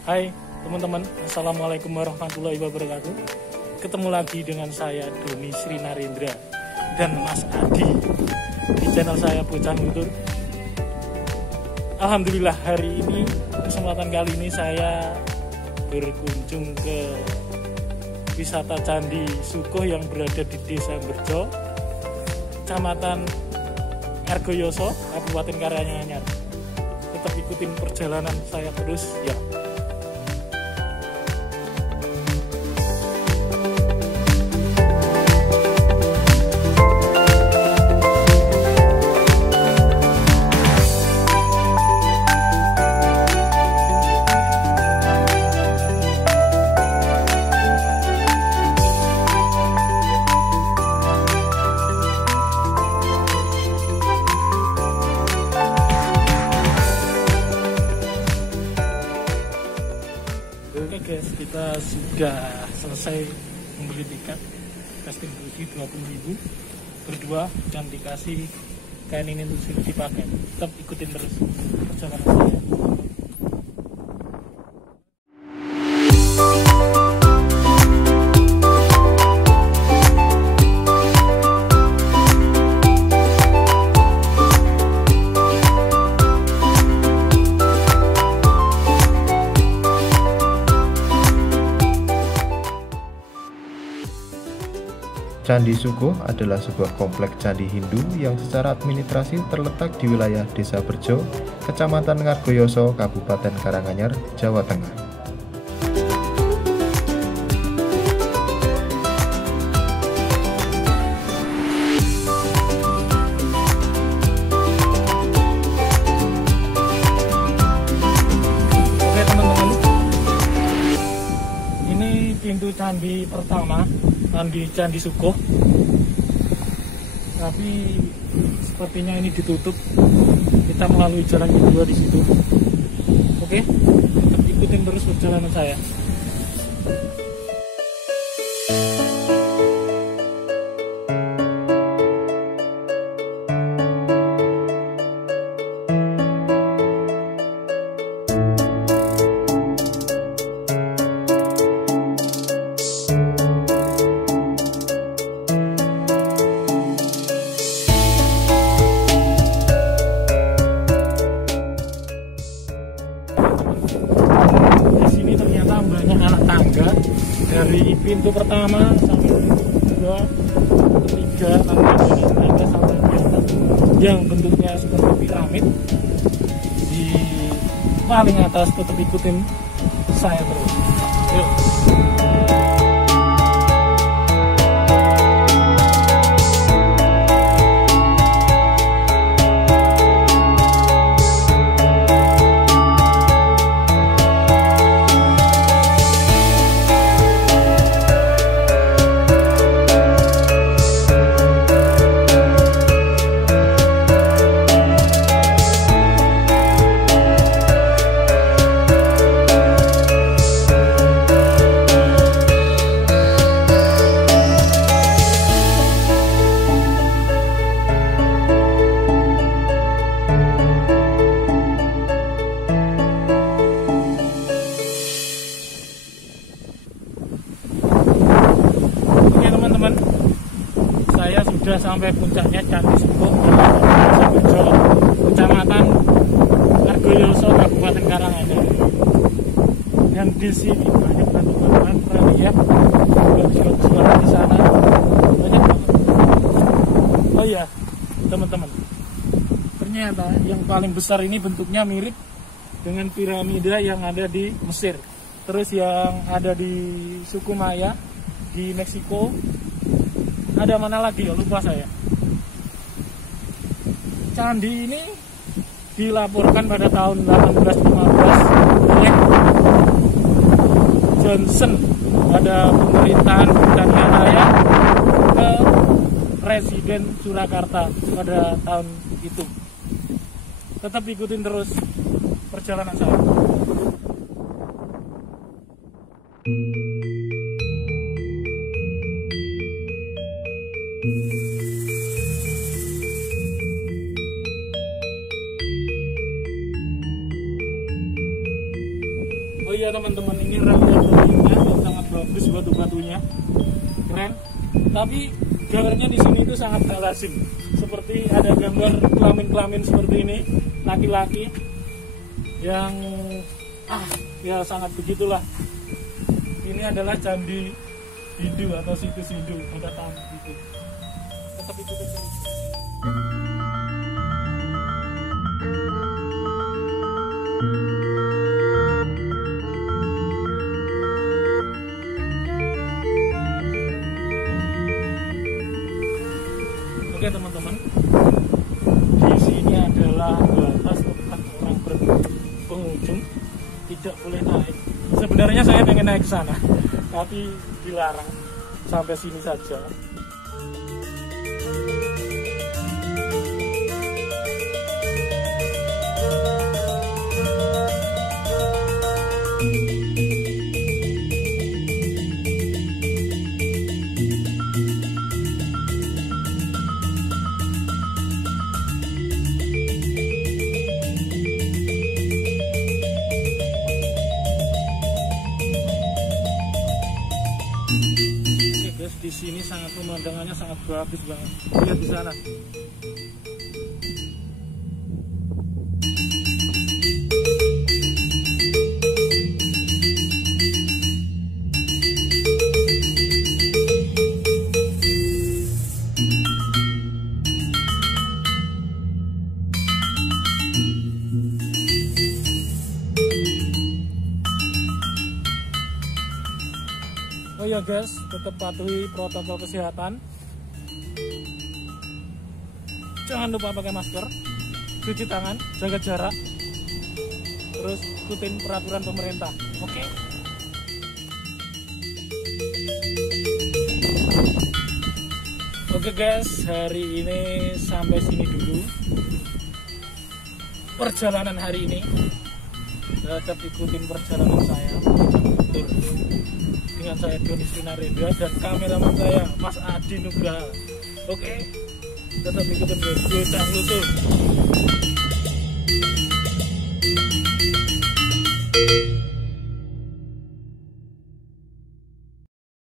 Hai teman-teman, Assalamualaikum warahmatullahi wabarakatuh. Ketemu lagi dengan saya Doni Sri Narendra dan Mas Adi di channel saya Bocah Nutur. Alhamdulillah hari ini, kesempatan kali ini saya berkunjung ke wisata Candi Sukoh yang berada di Desa Berjo, Kecamatan Argoyoso, Kabupaten Karanganyar. Tetap ikutin perjalanan saya terus ya. Oke guys, kita sudah selesai membeli tiket casting beli 20.000 berdua dan dikasih kain ini untuk dipakai. Tetap ikutin terus perjalanan saya. Candi Sukoh adalah sebuah kompleks candi Hindu yang secara administrasi terletak di wilayah Desa Berjo, Kecamatan Ngargoyoso, Kabupaten Karanganyar, Jawa Tengah. Oke teman-teman, ini pintu candi pertama, Candi Sukoh, tapi sepertinya ini ditutup. Kita melalui jalan kedua di situ. Oke, tetap ikutin terus perjalanan saya. Di sini ternyata banyak anak tangga dari pintu pertama sampai pintu kedua, ketiga, tangga sampai keempat yang bentuknya seperti piramid. Di paling atas tetap ikutin saya terus. Yuk. Saya sudah sampai puncaknya Candi Sukoh, Kecamatan Argoyoso, Kabupaten Karanganyar. Dan di sini banyak batu-batuan, pernah lihat suara di sana banyak banget. Oh iya teman-teman, ternyata yang paling besar ini bentuknya mirip dengan piramida yang ada di Mesir. Terus yang ada di suku Maya di Meksiko. Ada mana lagi ya, lupa saya. Candi ini dilaporkan pada tahun 1815 oleh Johnson pada pemerintahan Britania Raya ke Presiden Surakarta pada tahun itu. Tetap ikutin terus perjalanan saya. Oh iya teman-teman, ini rangkaian pemerintah yang sangat bagus batu-batunya, keren. Tapi gambarnya di sini itu sangat tak lazim. Seperti ada gambar kelamin-kelamin seperti ini, laki-laki yang ya sangat begitulah. Ini adalah candi Hindu atau situs Hindu, ada tamu gitu. Tetap ikutin terus. Oke teman-teman, di sini adalah batas tempat orang berpengunjung tidak boleh naik. Sebenarnya saya pengen naik ke sana, tapi dilarang sampai sini saja. Di sini sangat pemandangannya sangat bagus banget. Lihat di sana. Oh ya guys, tetap patuhi protokol kesehatan. Jangan lupa pakai masker, cuci tangan, jaga jarak, terus ikutin peraturan pemerintah. Oke? Oke guys, hari ini sampai sini dulu perjalanan hari ini. Tetap ikutin perjalanan saya, dengan saya Doni Sinarendra dan kameramen saya Mas Adi Nugraha. Oke, tetap ikutin gue, Bocah Lusuh.